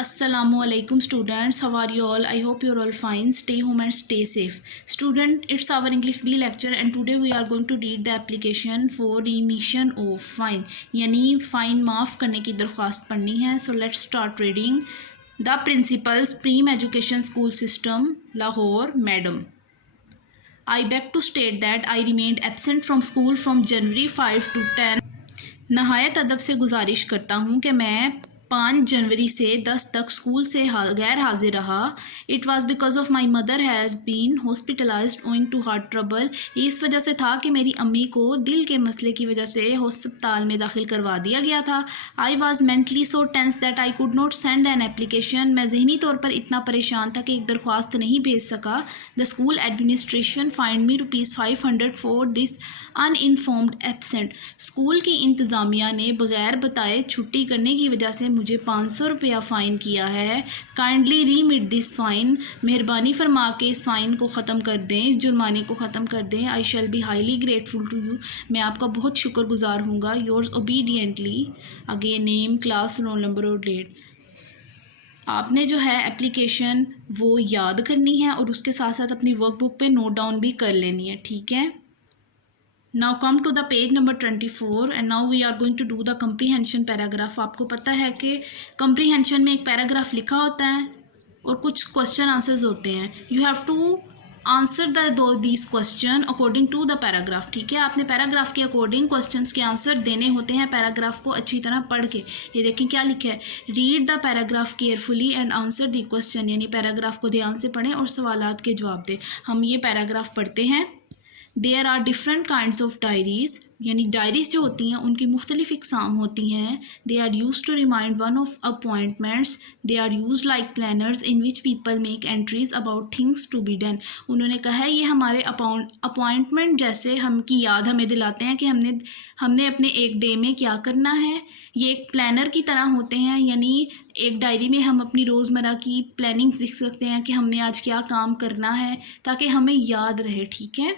Assalamualaikum students, how are you all? I hope you're all fine. Stay home and stay safe. Student, it's our English B lecture and today we are going to read the application for remission of fine. यानी fine माफ़ करने की दरख्वास्त पढ़नी है. So let's start reading. The principal, Supreme Education School System, Lahore, Madam. I beg to state that I remained absent from school from January 5 to 10. नहायत अदब से गुजारिश करता हूँ कि मैं 5 जनवरी से 10 तक स्कूल से गैर हाजिर रहा. It was because of my mother has been hospitalised owing to heart trouble. ये इस वजह से था कि मेरी अम्मी को दिल के मसले की वजह से हस्पताल में दाखिल करवा दिया गया था. I was mentally so tense that I could not send an application. मैं जहनी तौर पर इतना परेशान था कि एक दरख्वास्त नहीं भेज सका. The school administration find me ₹500 for this uninformed absent. School की इंतज़ामिया ने बग़ैर बताए छुट्टी करने की वजह से मुझे 500 रुपया फ़ाइन किया है. Kindly remit this fine. मेहरबानी फरमा के इस फ़ाइन को ख़त्म कर दें, इस जुर्माने को ख़त्म कर दें. I shall be highly grateful to you. मैं आपका बहुत शुक्रगुजार हूँगा. Yours obediently. आगे नेम, क्लास, रोल नंबर और डेट. आपने जो है एप्लीकेशन वो याद करनी है और उसके साथ साथ अपनी वर्कबुक पे नोट डाउन भी कर लेनी है. ठीक है. Now come to the page number 24 and now we are going to do the comprehension paragraph. आपको पता है कि comprehension में एक पैराग्राफ लिखा होता है और कुछ क्वेश्चन आंसर्स होते हैं. You have to answer these question according to the paragraph. ठीक है. आपने पैराग्राफ के अकॉर्डिंग क्वेश्चंस के आंसर देने होते हैं. पैराग्राफ को अच्छी तरह पढ़ के. ये देखें क्या लिखा है. Read the paragraph carefully and answer the question. यानी पैराग्राफ को ध्यान से पढ़ें और सवालात के जवाब दें. हम ये पैराग्राफ पढ़ते हैं. There are different kinds of diaries. यानी डायरीज़ जो होती हैं उनकी मुख्तलिफ़ इक़साम होती हैं. They are used to remind one of appointments. They are used like planners in which people make entries about things to be done. उन्होंने कहा है ये हमारे अपॉइंटमेंट जैसे हम की याद हमें दिलाते हैं कि हमने अपने एक डे में क्या करना है. ये एक प्लानर की तरह होते हैं. यानी एक डायरी में हम अपनी रोज़मर्रा की प्लानिंग्स लिख सकते हैं कि हमने आज क्या काम करना है ताकि हमें याद रहे. ठीक है.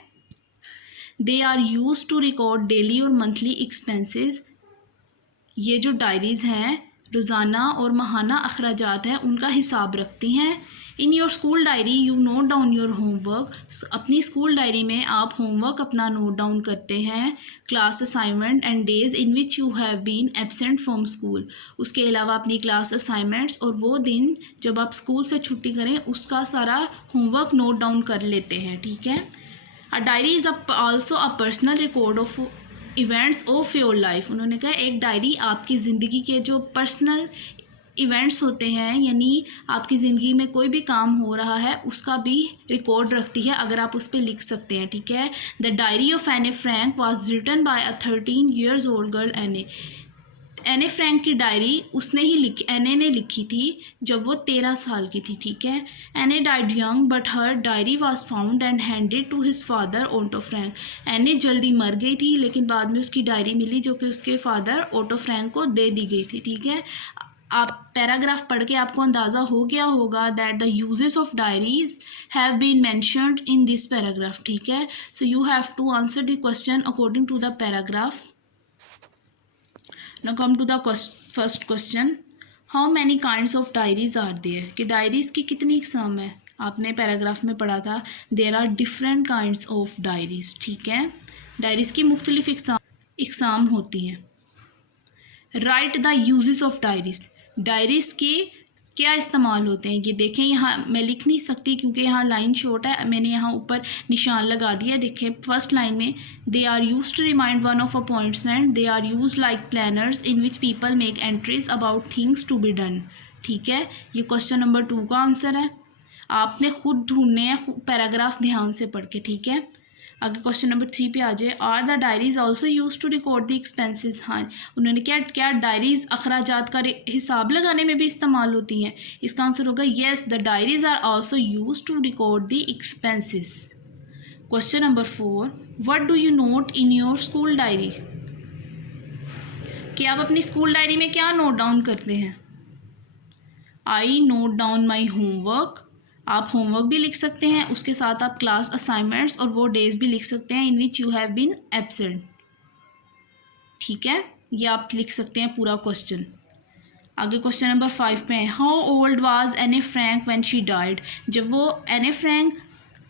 They are used to record daily और मंथली एक्सपेंसेस. ये जो डायरीज़ हैं रोज़ाना और माहाना अखराजात हैं उनका हिसाब रखती हैं. In your school diary you note down your homework. अपनी स्कूल डायरी में आप होमवर्क अपना नोट डाउन करते हैं. Class assignment and days in which you have been absent from school. उसके अलावा अपनी क्लास असाइनमेंट्स और वो दिन जब आप स्कूल से छुट्टी करें उसका सारा होमवर्क नोट डाउन कर लेते हैं. ठीक है. A diary is also a personal record of events of your life. उन्होंने कहा एक डायरी आपकी ज़िंदगी के जो पर्सनल इवेंट्स होते हैं यानी आपकी ज़िंदगी में कोई भी काम हो रहा है उसका भी रिकॉर्ड रखती है अगर आप उस पर लिख सकते हैं. ठीक है. The diary of Anne Frank was written by a 13 years old girl Anne Frank की डायरी एने ने लिखी थी जब वो 13 साल की थी. ठीक है. Anne died young but her diary was found and handed to his father Otto Frank. Anne जल्दी मर गई थी लेकिन बाद में उसकी डायरी मिली जो कि उसके फादर ओटो फ्रैंक को दे दी गई थी. ठीक है. आप पैराग्राफ पढ़ के आपको अंदाज़ा हो गया होगा that the uses of diaries have been mentioned in this paragraph. ठीक है. So you have to answer the question according to the paragraph. Now come to the first question. How many kinds of diaries are there? कि diaries की कितनी इक़साम है. आपने paragraph में पढ़ा था there are different kinds of diaries. ठीक है. डायरीज़ की मुख्तलिफ़ इक़साम होती हैं. Write the uses of diaries. Diaries के क्या इस्तेमाल होते हैं ये देखें. यहाँ मैं लिख नहीं सकती क्योंकि यहाँ लाइन शॉर्ट है. मैंने यहाँ ऊपर निशान लगा दिया. देखें फर्स्ट लाइन में they are used to remind one of appointment. They are used like planners in which people make entries about things to be done. ठीक है. ये क्वेश्चन नंबर 2 का आंसर है. आपने खुद ढूंढने हैं पैराग्राफ ध्यान से पढ़ के. ठीक है. आगे क्वेश्चन नंबर 3 पे आ जाए. Are the diaries also used to record the expenses. हाँ उन्होंने क्या डायरीज़ अखराजात का हिसाब लगाने में भी इस्तेमाल होती हैं. इसका आंसर होगा yes the diaries are also used to record the expenses. Question number 4. What do you note in your school diary. कि आप अपनी स्कूल डायरी में क्या नोट डाउन करते हैं. आई नोट डाउन माई होमवर्क. आप होमवर्क भी लिख सकते हैं उसके साथ आप क्लास असाइनमेंट्स और वो डेज भी लिख सकते हैं in which you have been absent. ठीक है. ये आप लिख सकते हैं पूरा क्वेश्चन. आगे क्वेश्चन नंबर 5 पे है, हाउ ओल्ड वाज एने फ्रैंक व्हेन शी डाइड। जब वो एने फ्रैंक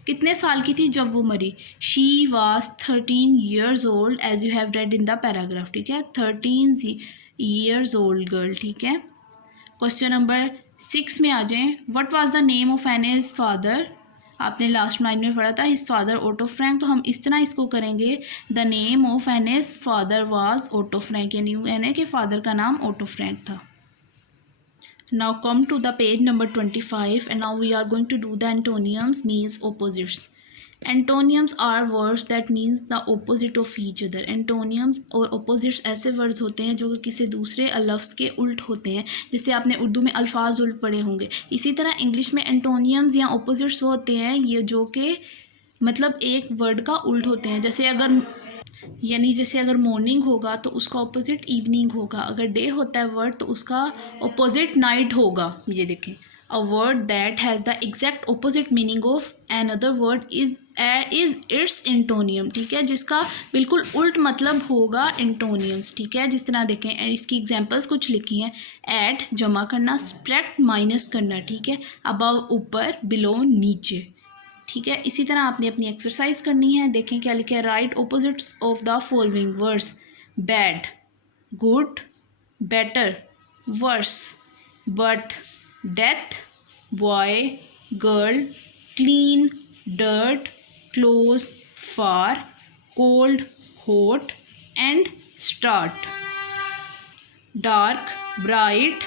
कितने साल की थी जब वो मरी। She was 13 years old age you have read in the paragraph, ठीक है, 13 ईयर्स ओल्ड गर्ल, ठीक है। क्वेश्चन नंबर 6 में आ जाएं, what was the name of Anne's father. आपने लास्ट लाइन में पढ़ा था हिज फादर ओटो फ्रैंक, तो हम इस तरह इसको करेंगे, the name of Anne's father was Otto Frank, यानी एने के फादर का नाम ओटो फ्रैंक था। Now come to the page number 25 and now we are going to do the antonyms, means opposites. Antonyms are words that means the opposite of each other. Antonyms और opposites ऐसे words होते हैं जो कि किसी दूसरे लफ्ज़ के उल्ट होते हैं, जैसे आपने उर्दू में अल्फाज उल्ट पढ़े होंगे। इसी तरह इंग्लिश में antonyms या opposites वो होते हैं ये जो कि मतलब एक वर्ड का उल्ट होते हैं। जैसे अगर मॉर्निंग होगा तो उसका ऑपोजिट इवनिंग होगा, अगर डे होता है वर्ड तो उसका ऑपोजिट नाइट होगा। ये देखें, a word that has the exact opposite meaning of another word is its antonym, ठीक है, जिसका बिल्कुल उल्ट मतलब होगा एंटोनियम्स, ठीक है। जिस तरह देखें, इसकी एग्जांपल्स कुछ लिखी हैं, ऐड जमा करना, सब्ट्रैक्ट माइनस करना, ठीक है, अबव ऊपर, बिलो नीचे, ठीक है। इसी तरह आपने अपनी एक्सरसाइज करनी है। देखें क्या लिखा है, right opposites of the following words, bad, good, better, worse, birth, death, boy, girl, clean, dirt, close, far, cold, hot and start. Dark, bright,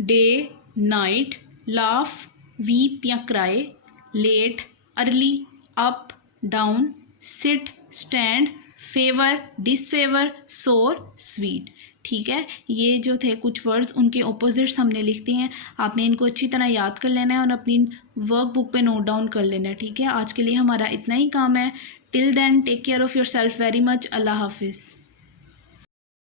day, night, laugh, weep या cry, late, early, up, down, sit, stand, favour, disfavour, sour, sweet, ठीक है। ये जो थे कुछ words, उनके opposites हमने लिख दिए हैं। आपने इनको अच्छी तरह याद कर लेना है और अपनी वर्क बुक पे नोट डाउन कर लेना है, ठीक है। आज के लिए हमारा इतना ही काम है। Till then take care of yourself very much. अल्लाह हाफिज़।